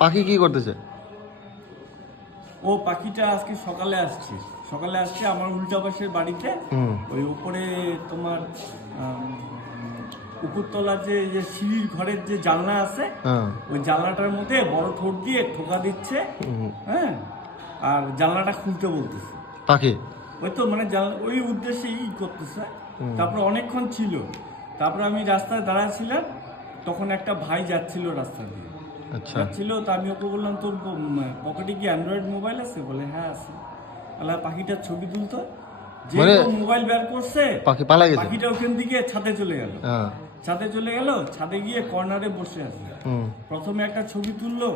পাখি কি করতেছে? ও পাখিটা আজকে সকালে আসছে আমার উল্টা পাশের বাড়িতে। ওই উপরে তোমার উপরতলার যে সিঁড়ির ঘরের যে জানলা আছে, ওই জানলাটার মধ্যে বড় ঠোঁট দিয়ে ঠোকা দিচ্ছে। হ্যাঁ, আর জানলাটা খুলতে বলতেছে পাখি। ওই তো মানে ওই উদ্দেশ্যে করতেছে। তারপর অনেকক্ষণ ছিল, তারপর আমি রাস্তায় দাঁড়াচ্ছিলাম, তখন একটা ভাই যাচ্ছিল রাস্তা দিয়ে। আচ্ছা, যাচ্ছিল, তো আমি ওকে বললাম তোর পকেটে কি অ্যান্ড্রয়েড মোবাইল আছে? বলে হ্যাঁ আছে। তাহলে পাখিটার ছবি তুলতো। যে মোবাইল বের করছে পাখি পালা গেছে। পাখিটা ওখান দিকে ছাদে চলে গেল। ছাদে গিয়ে কর্নারে বসে আছে। প্রথমে একটা ছবি তুললো,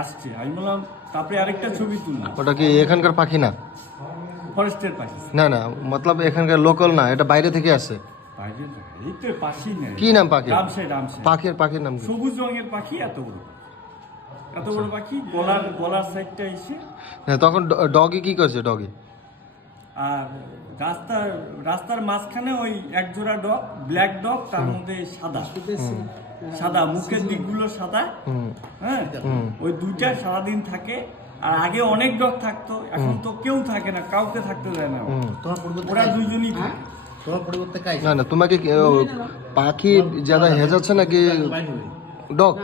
আসছে, আমি বললাম তারপরে আরেকটা ছবি তুললো। ওটা কি এখানকার পাখি না? ফরেস্টের পাখি না না, মতলব এখানকার লোকাল না, এটা বাইরে থেকে আসে। এই তো পাখি নেই। কি নাম পাখি? রামসে। পাখির নাম কি? সবুজ রঙের পাখি, এত বড় পাখি, গলার সাইডটা এসে। তখন ডগি কি করছে? ডগি আর রাস্তার মাঝখানে ওই এক জোড়া ডগ, ব্ল্যাক ডগ, তার মধ্যে সাদা মুখের দিকগুলো সাদা। হ্যাঁ, ওই দুইটা সারাদিন থাকে। আর আগে অনেক ডগ থাকতো, এখন তো কেউ থাকে না, কাউকে থাকতে দেয় না। ওরা দুইজনই থাকে। না না, তোমাকে পাখি যারা হেজাচ্ছে নাকি ডগ?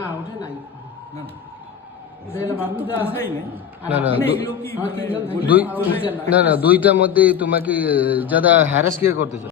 না না, দুইটার মধ্যে তোমাকে যারা হ্যারাস কে করতেছে?